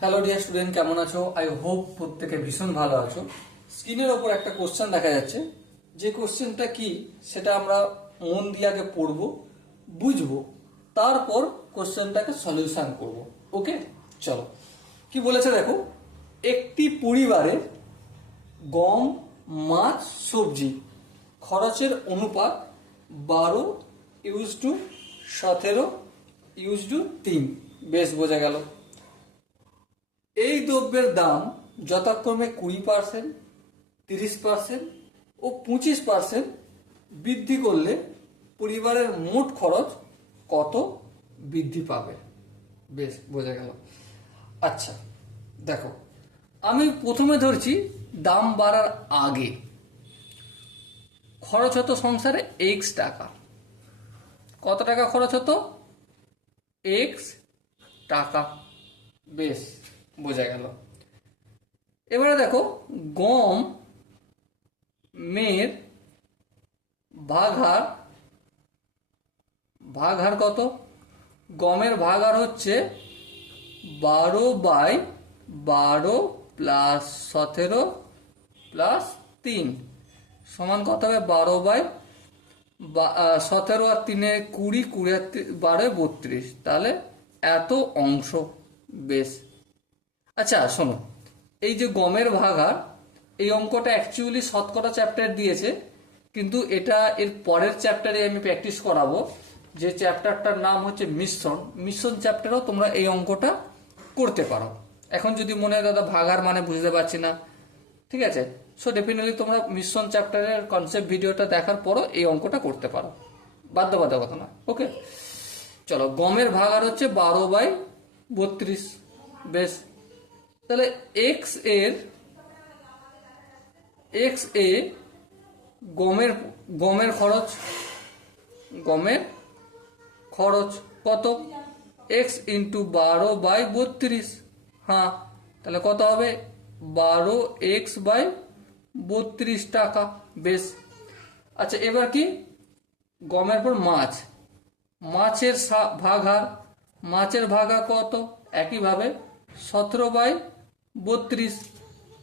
Hello dear student, কেমন আছো? I hope প্রত্যেকে ভীষণ ভালো আছো। স্ক্রিনের ওপর একটা কোশ্চেন দেখা যাচ্ছে। যে কোশ্চেনটা কি সেটা আমরা মন দিয়ে আগে পড়বো, বুঝবো, তারপর কোশ্চেনটাকে সলিউশন করব। ওকে, চলো। কি বলেছে দেখো, একটি পরিবারে গম, মাছ, সবজি খরচের অনুপাত 12:17:3। বেশ, বোঝা গেল। এই দ্রব্যের দাম যথাক্রমে 20%, 30% ও 25% বৃদ্ধি করলে পরিবারের মোট খরচ কত বৃদ্ধি পাবে? বেশ, বোঝা গেল। আচ্ছা, দেখো, আমি প্রথমে ধরছি দাম বাড়ার আগে খরচ হতো সংসারে এক্স টাকা। কত টাকা খরচ হতো? এক্স টাকা। বেশ, বোঝা গেল। এবারে দেখো, গম মের ভাগহার ভাগহার কত? গমের ভাগহার হচ্ছে 12/12 প্লাস 17 প্লাস 3 সমান কত হবে? 12/17 আর 3 20, 20 আর 12 32, তাহলে এত অংশ। বেশ। আচ্ছা শোনো, এই যে গমের ভাগাড়, এই অঙ্কটা অ্যাকচুয়ালি শতকরা চ্যাপ্টার দিয়েছে, কিন্তু এটা এর পরের চ্যাপ্টারে আমি প্র্যাকটিস করাবো। যে চ্যাপ্টারটার নাম হচ্ছে মিশ্রণ। মিশ্রণ চ্যাপ্টারেও তোমরা এই অঙ্কটা করতে পারো। এখন যদি মনে হয় দাদা ভাগাড় মানে বুঝতে পারছি না, ঠিক আছে, সো ডেফিনেটলি তোমরা মিশ্রণ চ্যাপ্টারের কনসেপ্ট ভিডিওটা দেখার পরও এই অঙ্কটা করতে পারো, বাধ্যবাধকতা না। ওকে, চলো। গমের ভাগাড় হচ্ছে 12/32। বেশ, তাহলে এক্স এ গমের গমের খরচ গমের খরচ কত? X into 12/32। হ্যাঁ, তাহলে কত হবে? 12x/32 টাকা। বেশ। আচ্ছা, এবার কি? গমের পর মাছ, মাছের ভাগহার, মাছের ভাগা কত? একইভাবে 17/32।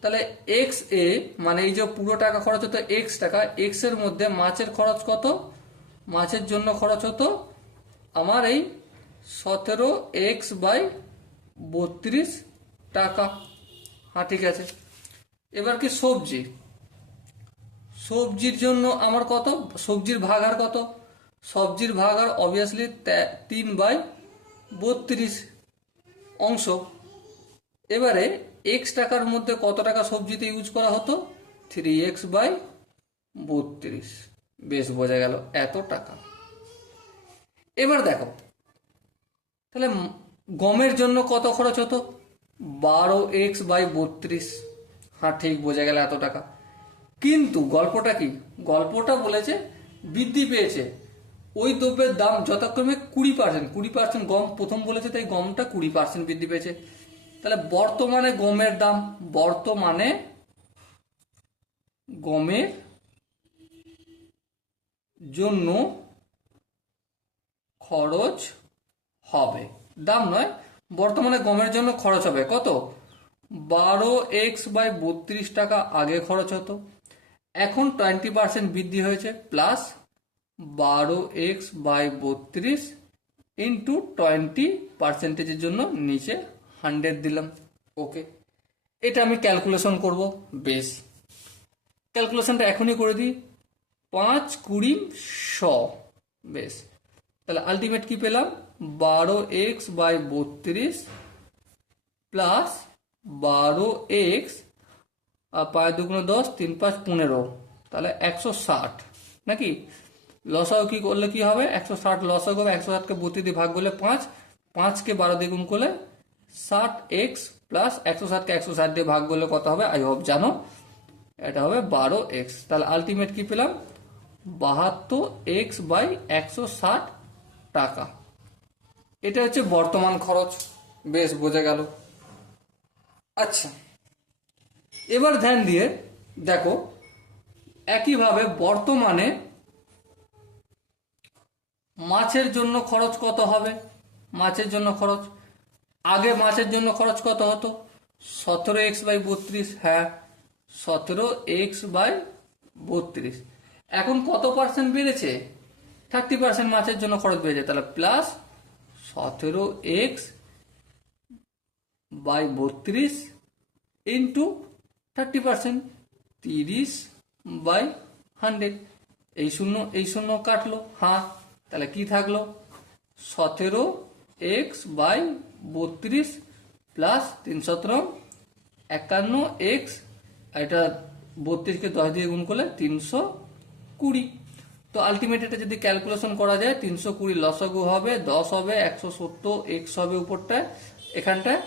তাহলে এক্স এ মানে এই যে পুরো টাকা খরচ হতো এক্স টাকা, এক্স এর মধ্যে মাছের খরচ কত? মাছের জন্য খরচ হতো আমার এই 17x/32 টাকা। হ্যাঁ, ঠিক আছে। এবার কি সবজি, সবজির জন্য আমার কত? সবজির ভাগাড় কত? সবজির ভাগাড় অবভিয়াসলি 3/32 অংশ। এবারে এক্স টাকার মধ্যে কত টাকা সবজিতে ইউজ করা হতো? 3x/32। বেশ, বোঝা গেল এত টাকা। এবার দেখো, তাহলে গমের জন্য কত খরচ হতো? 12x/32। হ্যাঁ, ঠিক, বোঝা গেল এত টাকা। কিন্তু গল্পটা কি? গল্পটা বলেছে বৃদ্ধি পেয়েছে ওই দ্রব্যের দাম যথাক্রমে 20%। 20% গম প্রথম বলেছে, তাই গমটা 20% বৃদ্ধি পেয়েছে। তাহলে বর্তমানে গমের দাম, বর্তমানে গমের জন্য খরচ হবে, দাম নয়, বর্তমানে গমের জন্য খরচ হবে কত? 12x/32 টাকা আগে খরচ হতো, এখন 20% বৃদ্ধি হয়েছে, প্লাস 12x/32 ইন্টু 20%-এর জন্য নিচে 100 দিলাম। ওকে, এটা আমি ক্যালকুলেশন করব। বেশ, ক্যালকুলেশনটা এখনই করে দিই। 5 20 100। বেশ, তাহলে আলটিমেট কি পেলাম? 12x/32 প্লাস 12x, 5 2 10, 3 5 15, তাহলে 160 নাকি? লসাগু কি করলে কি হবে? 160 লসাগু হবে, 160কে 32 দিয়ে ভাগ করলে 5, 5কে 12 দিয়ে গুণ করলে 60x, প্লাস 160কে 160 দিয়ে ভাগ করলে কত হবে? আই হোপ জানো, এটা হবে 12x। তাহলে আলটিমেট কি পেলাম? 72x/160 টাকা। এটা হচ্ছে বর্তমান খরচ। বেশ, বোঝা গেল। আচ্ছা, এবার ধ্যান দিয়ে দেখো, একইভাবে বর্তমানে মাছের জন্য খরচ কত হবে? মাছের জন্য খরচ আগে মাছের জন্য খরচ কত হতো? 17x/32, হ্যাঁ 17x/32। এখন কত পার্সেন্ট বেড়েছে? 30% মাছের জন্য খরচ বেড়েছে, তাহলে প্লাস 17x/32 ইন্টু 30%, 30/100। এই শূন্য কাটলো, হ্যাঁ তাহলে কি থাকলো? 17x/32 প্লাস 351x, এটা 32কে 10 দিয়ে গুণ করলে 320। তো আলটিমেট এটা যদি ক্যালকুলেশন করা যায়, 320 লসাগু হবে 10 হবে, 170x হবে উপরটায় এখানটায়,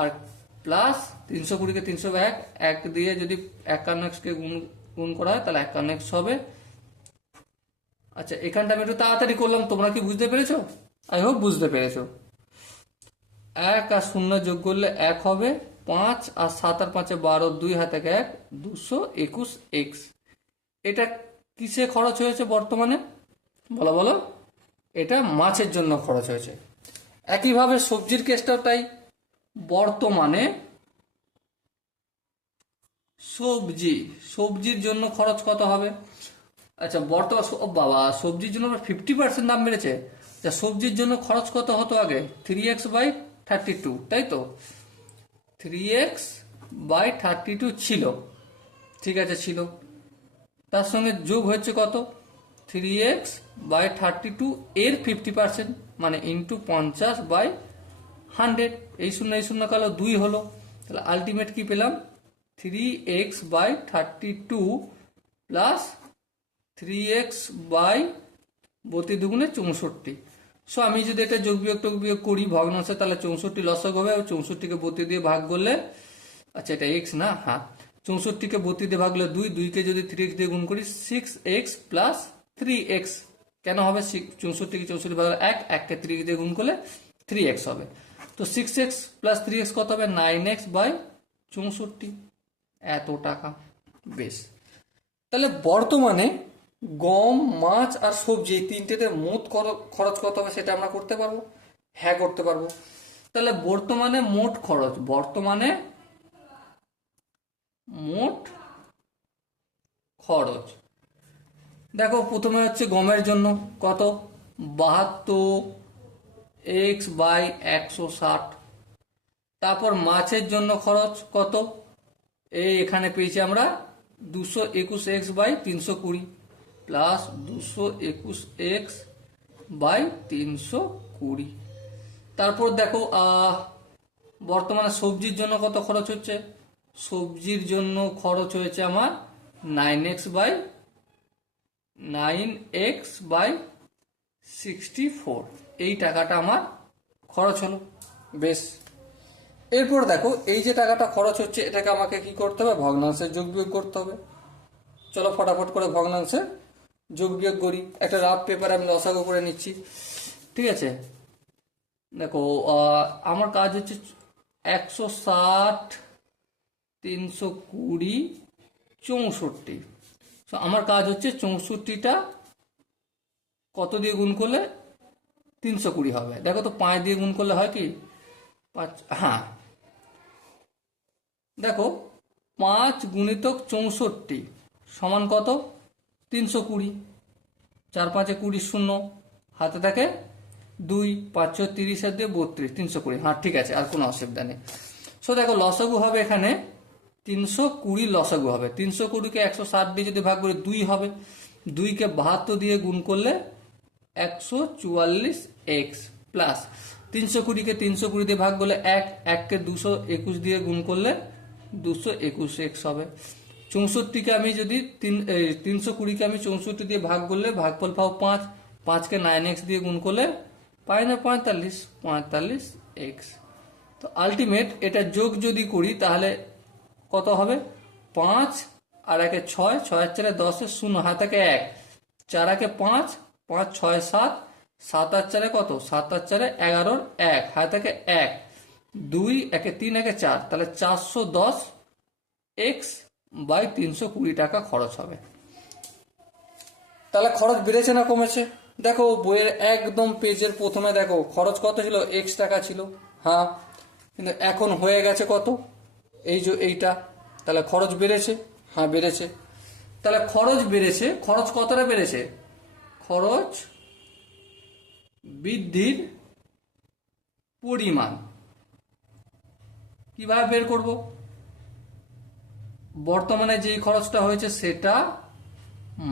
আর প্লাস 320কে 301 দিয়ে যদি 51x কে গুণ করা হয় তাহলে 51x হবে। আচ্ছা এখানটা আমি একটু তাড়াতাড়ি করলাম, তোমরা কি বুঝতে পেরেছো? আই হোপ বুঝতে পেরেছো। 1 আর 0 যোগ করলে 1 হবে, 5 আর 7 আর 5 12, 2 হাতে 1, 221x। এটা কিসে খরচ হয়েছে বর্তমানে? বলো বলো। এটা মাছের জন্য খরচ হয়েছে। একইভাবে সবজির কেসটাও তাই। বর্তমানে সবজির জন্য খরচ কত হবে? আচ্ছা বর্তমান বাবা, সবজির জন্য 50% দাম বেড়েছে। সবজির জন্য খরচ কত হতো আগে? 3x/32, তাই তো? 3x/32 ছিল, ঠিক আছে ছিল, তার সঙ্গে যোগ হচ্ছে কত? 3x/32 এর 50%, মানে ইন্টু 50/100। এই শূন্য কালো 2 হলো, তাহলে আলটিমেট কি পেলাম? 3x/32 প্লাস 3x/32 সো আমি যদি এটা যোগ বিয়োগ করি ভগ্নাংশে, তাহলে 64 লসাগু হবে, 64কে 32 দিয়ে ভাগ করলে, আচ্ছা এটা x না, হ্যাঁ 64কে 32 দিয়ে ভাগ করলে 2কে যদি 3x দিয়ে গুণ করি 6x প্লাস 3x। কেন হবে? 64কে 64 ভাগ 1কে 3 দিয়ে গুণ করলে 3x হবে। তো 6x প্লাস 3x কত হবে? 9x/64, এত টাকা। বেশ, তাহলে বর্তমানে গম, মাছ আর সবজি এই তিনটেতে মোট খরচ কত হবে সেটা আমরা করতে পারবো? হ্যাঁ করতে পারবো। তাহলে বর্তমানে মোট খরচ দেখো, প্রথমে হচ্ছে গমের জন্য কত? 72x/160। তারপর মাছের জন্য খরচ কত? এখানে পেয়েছি আমরা 221x/320 প্লাস 221x/320। তারপর দেখো বর্তমানে সবজির জন্য কত খরচ হচ্ছে? সবজির জন্য খরচ হয়েছে আমার 9x/64। এই টাকাটা আমার খরচ হলো। বেশ, এরপর দেখো এই যে টাকাটা খরচ হচ্ছে এটাকে আমাকে কি করতে হবে? ভগ্নাংশে যোগ বিয়োগ করতে হবে। চলো ফটাফট করে ভগ্নাংশে যোগ বিয়োগ করি। একটা রাফ পেপারে আমি লসাগু করে নিচ্ছি, ঠিক আছে? দেখো আমার কাজ হচ্ছে 160, 320, 64। আমার কাজ হচ্ছে 64টা কত দিয়ে গুণ করলে 320 হবে? দেখো তো 5 দিয়ে গুণ করলে হয় কি? 5, হ্যাঁ দেখো 5 গুণিতক 64 সমান কত? 320। 4 5 20, শূন্য হাতে থাকে 2, 5 30 আর 2 32, 320। হ্যাঁ ঠিক আছে, আর কোনো অসুবিধা নেই। সো দেখো লসাগু হবে এখানে 320 লসাগু হবে। 320কে 160 দিয়ে যদি ভাগ করি 2 হবে, 2কে 72 দিয়ে গুণ করলে 144x প্লাস 320কে 320 দিয়ে ভাগ করলে 1কে 221 দিয়ে গুণ করলে 221x হবে। 64কে আমি যদি 320কে আমি 64 দিয়ে ভাগ করলে ভাগফল পাও 5, 5কে 9x দিয়ে গুণ করলে পাই না 45x। তো আলটিমেট এটা যোগ যদি করি তাহলে কত হবে? 5 আর 1 6, 6 আর 4 10, 0 হাতে 1, 4 1 5, 5 6 7, 7 আর 4 কত? 7 আর 4 11, 1 হাতে 1, 2 1 3 1 4, তাহলে 410x/320 টাকা খরচ হবে। তাহলে খরচ বেড়েছে না কমেছে? দেখো বইয়ের একদম পেজের প্রথমে দেখো খরচ কত ছিল? x টাকা ছিল, হ্যাঁ কিন্তু এখন হয়ে গেছে কত, এই যে এইটা, তাহলে খরচ বেড়েছে, হ্যাঁ বেড়েছে। তাহলে খরচ বেড়েছে, খরচ কতটা বেড়েছে, খরচ বৃদ্ধির পরিমাণ কিভাবে বের করব, বর্তমানে যেই খরচটা হয়েছে সেটা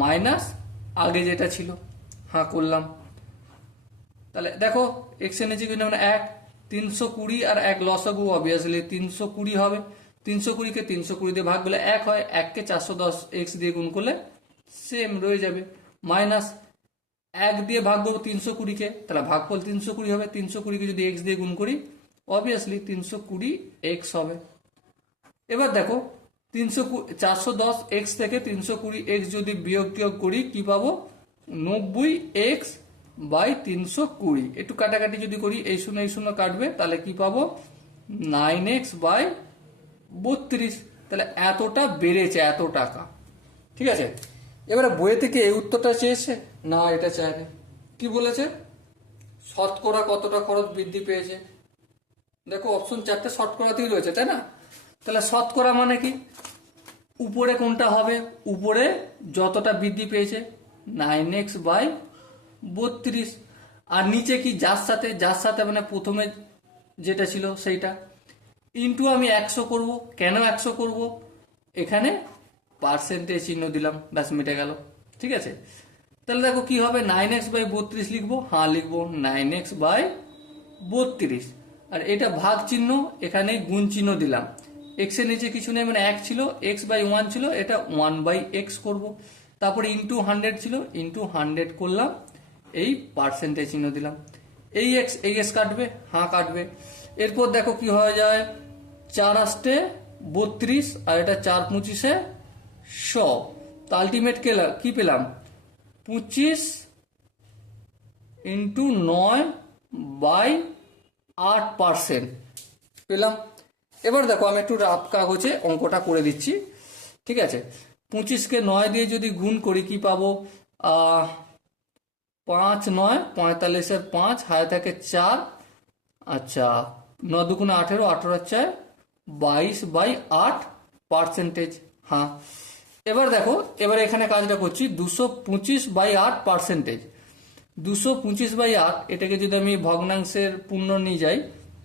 মাইনাস আগে যেটা ছিল, হ্যাঁ করলাম। তাহলে দেখো এক্স এর নিচে কিন্তু এক, 320 আর এক লসাগু অবভিয়াসলি 320 হবে, 320 কে 320 দিয়ে ভাগ করলে এক হয়, 1 কে 410 এক্স দিয়ে গুণ করলে সেম রয়ে যাবে, মাইনাস 1 দিয়ে ভাগ করবো 320 কে, তাহলে ভাগফল 320 হবে, 320 কে যদি এক্স দিয়ে গুণ করি অবভিয়াসলি 320 এক্স হবে। এবার দেখো 410 এক্স থেকে 320 এক্স যদি বিয়োগ টিয়োগ করি কি পাবো, 90 এক্স বাই 320, একটু কাটাকাটি যদি করি এই শূন্য কাটবে, তাহলে কি পাবো 9x বাই 32। তাহলে এতটা বেড়েছে, এত টাকা। ঠিক আছে, এবারে বইয়ে থেকে এই উত্তরটা চেয়েছে না, এটা চায়নি। কি বলেছে, শতকরা কতটা খরচ বৃদ্ধি পেয়েছে। দেখো অপশন 4টে শতকরাতেই রয়েছে, তাই না? তাহলে শতকরা মানে কি, উপরে কোনটা হবে, উপরে যতটা বৃদ্ধি পেয়েছে 9x বাই 32, আর নিচে কি যার সাথে মানে প্রথমে যেটা ছিল সেইটা, ইন্টু আমি 100 করব। কেন 100 করব, এখানে পার্সেন্টেজ চিহ্ন দিলাম, ব্যাস মিটে গেল। ঠিক আছে, তাহলে দেখো কি হবে, 9x বাই 32 লিখবো, হ্যাঁ লিখবো 9x বাই 32, আর এটা ভাগ চিহ্ন, এখানে গুণ চিহ্ন দিলাম, এক্স এর নিচে কিছু নেই মানে 1 ছিল, এক্স বাই 1 ছিল, এটা 1 বাই এক্স করবো, তারপরে ইন্টু 100 ছিল, ইন্টু 100 করলাম, এই পার্সেন্টেজ চিহ্ন দিলাম, এই এক্স কাটবে, হ্যাঁ কাটবে। এরপর দেখো কি হয়ে যায়, 4 আষ্টে 32 আর এটা 4 পঁচিশে 100, তো আলটিমেট কি পেলাম, 25 ইন্টু 9 বাই 8% পেলাম। এবার দেখো আমি একটু রাফ কাগজে অঙ্কটা করে দিচ্ছি। ঠিক আছে, 25কে 9 দিয়ে যদি গুণ করি কি পাবো, 5 9 45 5 হাতে থাকে 4, আচ্ছা 9 দুগুণে 18, 18 হচ্ছে 22 বাই 8%। হ্যাঁ এবার দেখো, এবার এখানে কাজটা করছি 225 বাই 8%, 225 বাই 8, এটাকে যদি আমি ভগ্নাংশের পূর্ণ নিয়ে যাই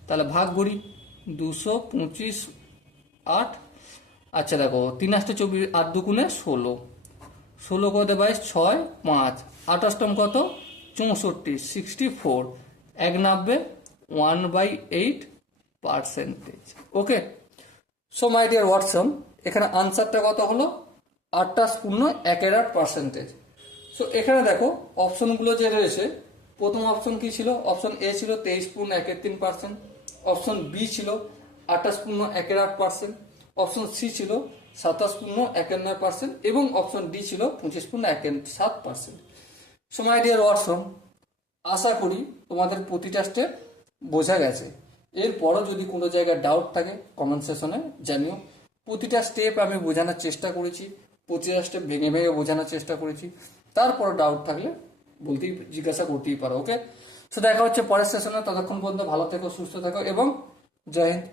তাহলে ভাগ করি, 225 8, আচ্ছা দেখো 3 আষ্টে 24, 8 দুগুণে 16, 16 কত 22, 6 5, 28 কত 64, 64, 91, 1/8%। ওকে, সো মাই ডিয়ার হোয়াটসঅ্যাপ, এখানে আনসারটা কত হলো, 28.18%। সো এখানে দেখো অপশনগুলো যে রয়েছে, প্রথম অপশন কি ছিল, অপশন এ ছিল 23.13%, অপশন বি ছিল 28.18%, অপশন সি ছিল 27.19% এবং অপশন ডি ছিল 25.17%। সো মাই ডিয়ার হোয়াটসঅ্যাপ, আশা করি তোমাদের প্রতিটা স্টেপ বোঝা গেছে। এরপরও যদি কোনো জায়গায় ডাউট থাকে কমেন্ট সেকশনে জানিও। প্রতিটা স্টেপ আমি বোঝানোর চেষ্টা করেছি, প্রতিটা স্টেপ ভেঙে ভেঙে বোঝানোর চেষ্টা করেছি। তারপর ডাউট থাকলে জিজ্ঞাসা করতেই পারো। ওকে, তো দেখা হচ্ছে পরের সেশনে, ততক্ষণ পর্যন্ত ভালো থেকো, সুস্থ থাকো এবং জয় হিন্দ।